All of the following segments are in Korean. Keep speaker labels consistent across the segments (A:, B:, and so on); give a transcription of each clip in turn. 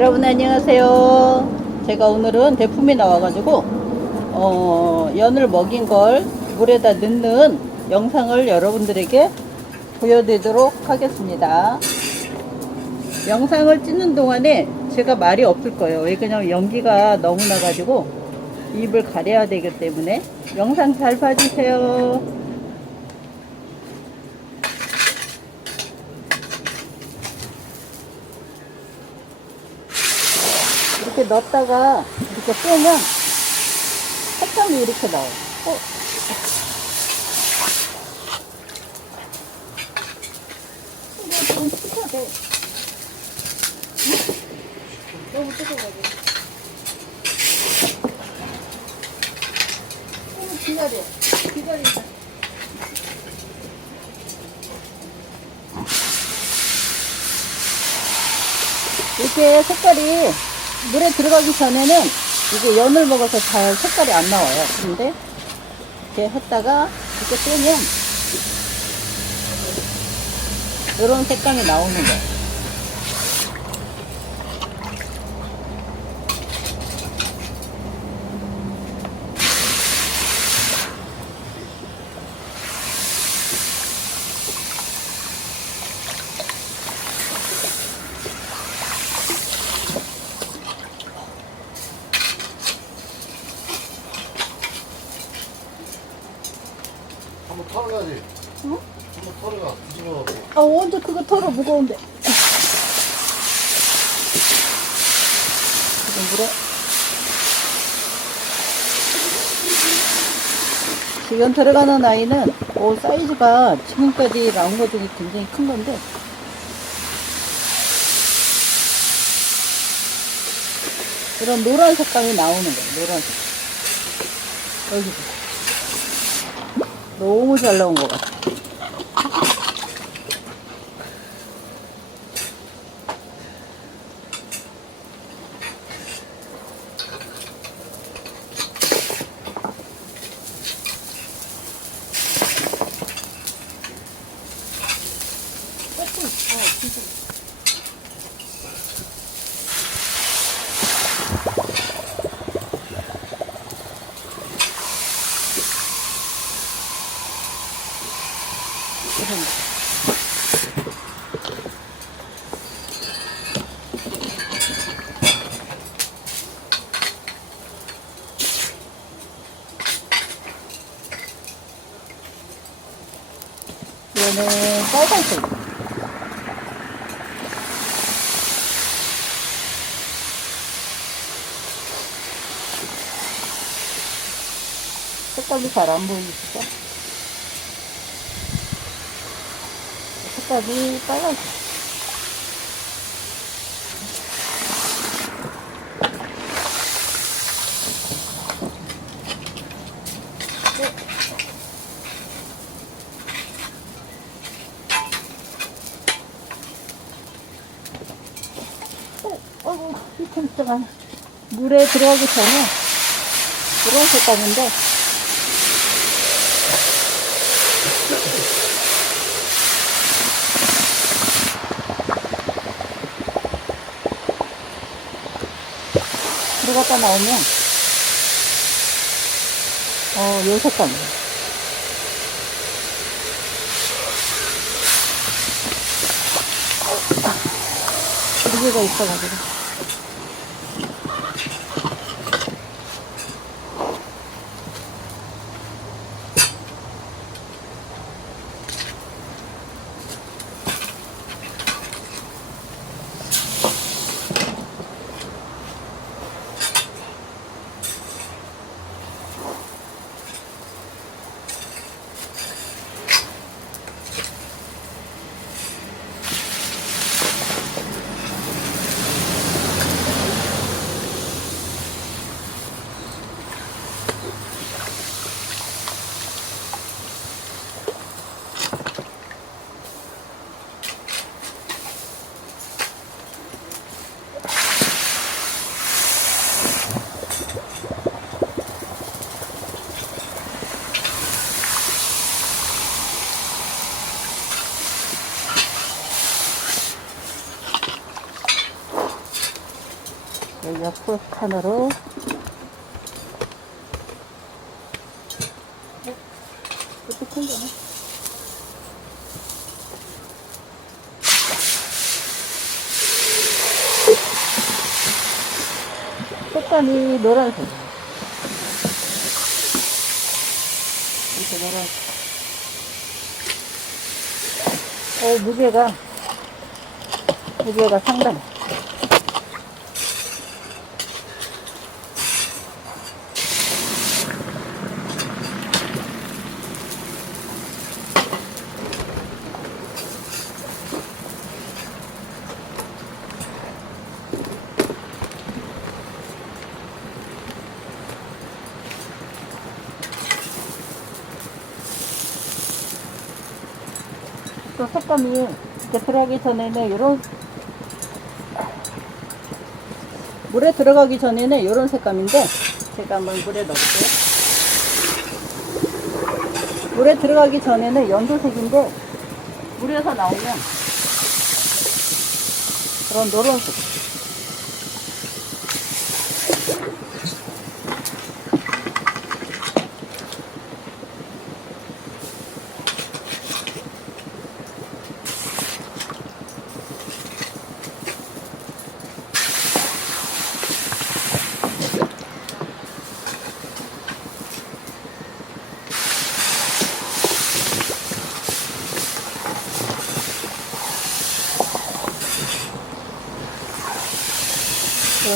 A: 여러분 안녕하세요. 제가 오늘은 대품이 나와가지고 어, 연을 먹인 걸 물에다 넣는 영상을 여러분들에게 보여드리도록 하겠습니다. 영상을 찍는 동안에 제가 말이 없을 거예요. 왜 그냥 연기가 너무 나가지고 입을 가려야 되기 때문에 영상 잘 봐주세요. 이렇게 넣었다가 이렇게 빼면 색감이 이렇게 나와요. 어? 이거 좀 식혀돼. 너무 뜨거워가지고. 좀 기다려. 기다리자. 이렇게 색깔이 물에 들어가기 전에는 이게 연을 먹어서 잘 색깔이 안 나와요. 근데 이렇게 했다가 이렇게 빼면 이런 색감이 나오는 거예요.
B: 한번 털어야지.
A: 응?
B: 한번 털어가 뒤집어갖고.
A: 아, 언제 그거 털어 무거운데. 지금 물에. 지금 들어가는 아이는 오, 사이즈가 지금까지 나온 것 중에 굉장히 큰 건데. 이런 노란 색감이 나오는 거예요, 노란색. 여기서. 너무 잘 나온 것 같아. 얘는 빨간색. 색깔이 잘 안 보이시죠? 색깔이 빨간색. 어, 어이구, 이참 들어가네. 물에 들어가기 전에 색감인데 들어갔다 나오면 어, 요 색감이에요. 무게가 있어가지고. 여기가 포스탄으로 이것도 큰 거네. 색감이 노란색. 이렇게 노란색. 어, 무게가, 무게가 상당해. 색감이 이렇게 들어가기 전에는 이런 물에 들어가기 전에는 이런 색감인데 제가 한번 물에 넣을게요. 물에 들어가기 전에는 연두색인데 물에서 나오면 그런 노란색.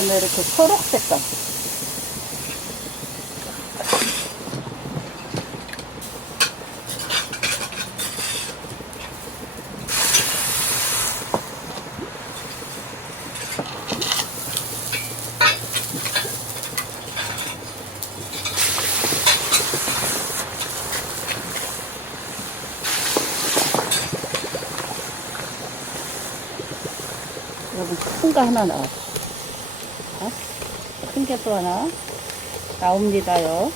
A: 그러면 이렇게 초록 색감. 여러분 큰거 하나 나왔어. 또 하나 나옵니다요.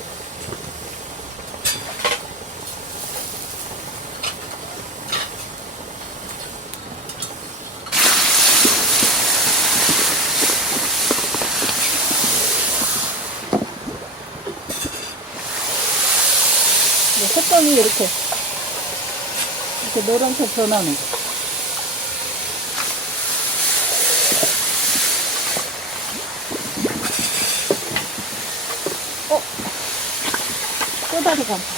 A: 네, 색감이 이렇게 이렇게 노란색 변하는 거. 꼬다리가.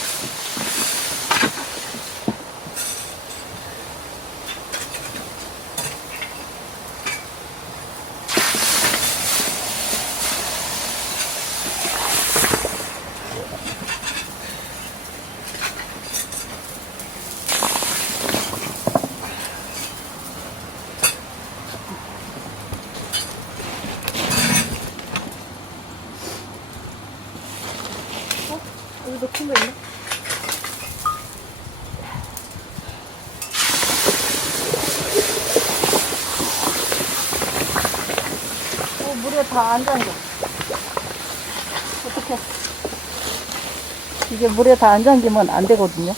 A: 다 안 잠겨. 어떡해. 이게 물에 다 안 잠기면 안 되거든요.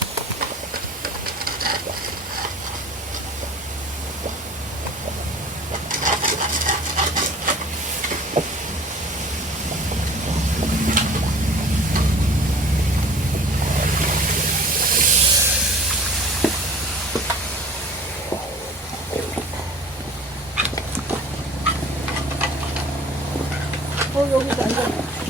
A: 어, 여기도 안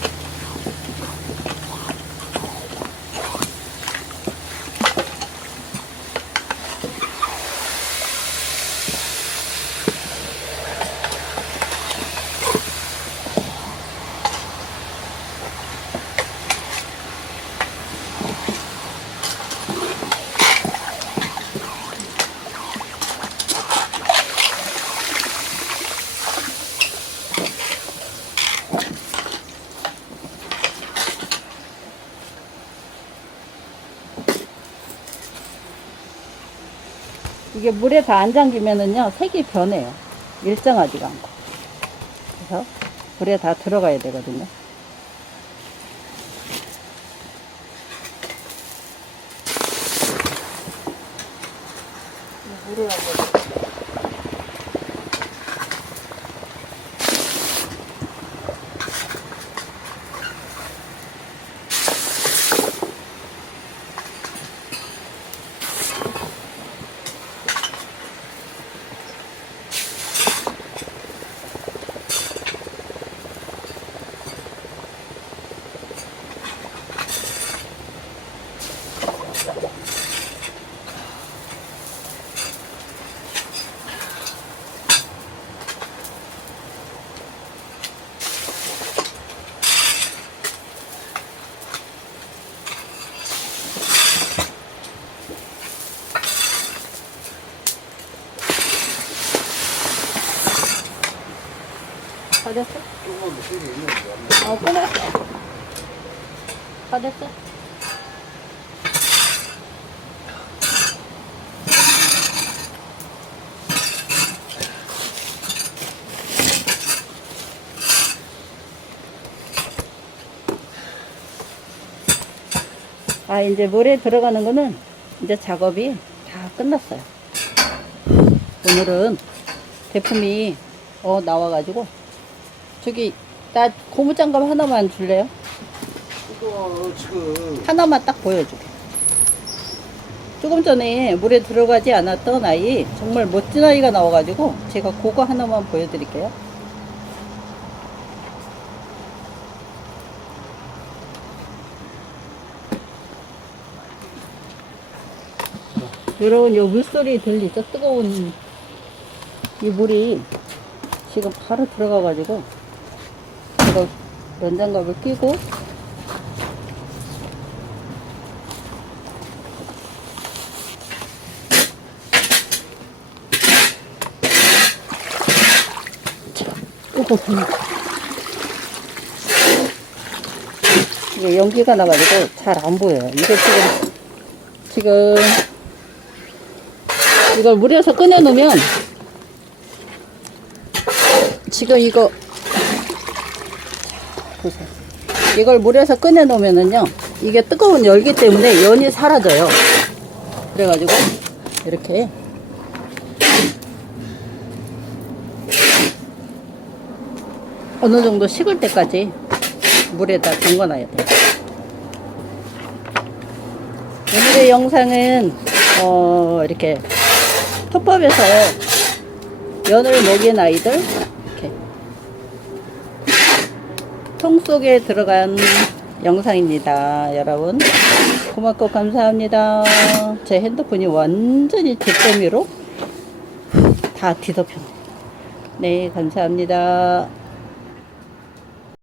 A: 물에 다 안 잠기면은요, 색이 변해요. 일정하지가 않고. 그래서 물에 다 들어가야 되거든요. 물을 한번 다 됐어?
B: 조금만 더안 나.
A: 어, 끊었어. 다 됐어? 아, 이제 물에 들어가는 거는 이제 작업이 다 끝났어요. 오늘은 대품이 어, 나와가지고 저기 나 고무장갑 하나만 줄래요?
B: 이거 지금
A: 하나만 딱 보여주게. 조금 전에 물에 들어가지 않았던 아이 정말 멋진 아이가 나와가지고 제가 그거 하나만 보여드릴게요. 여러분 요 물소리 들리죠? 뜨거운 이 물이 지금 바로 들어가가지고 이거 면장갑을 끼고 이게 연기가 나가지고 잘 안 보여요. 이게 지금 지금 이걸 물에서 꺼내 놓으면 지금 이거 보세요. 이걸 물에서 꺼내 놓으면은요 이게 뜨거운 열기 때문에 연이 사라져요. 그래가지고 이렇게 어느 정도 식을 때까지 물에다 담궈놔야 돼요. 오늘의 영상은 어, 이렇게 톱밥에서 연을 먹인 아이들 이렇게 통 속에 들어간 영상입니다. 여러분 고맙고 감사합니다. 제 핸드폰이 완전히 잿더미로 다 뒤덮였네요. 네, 감사합니다.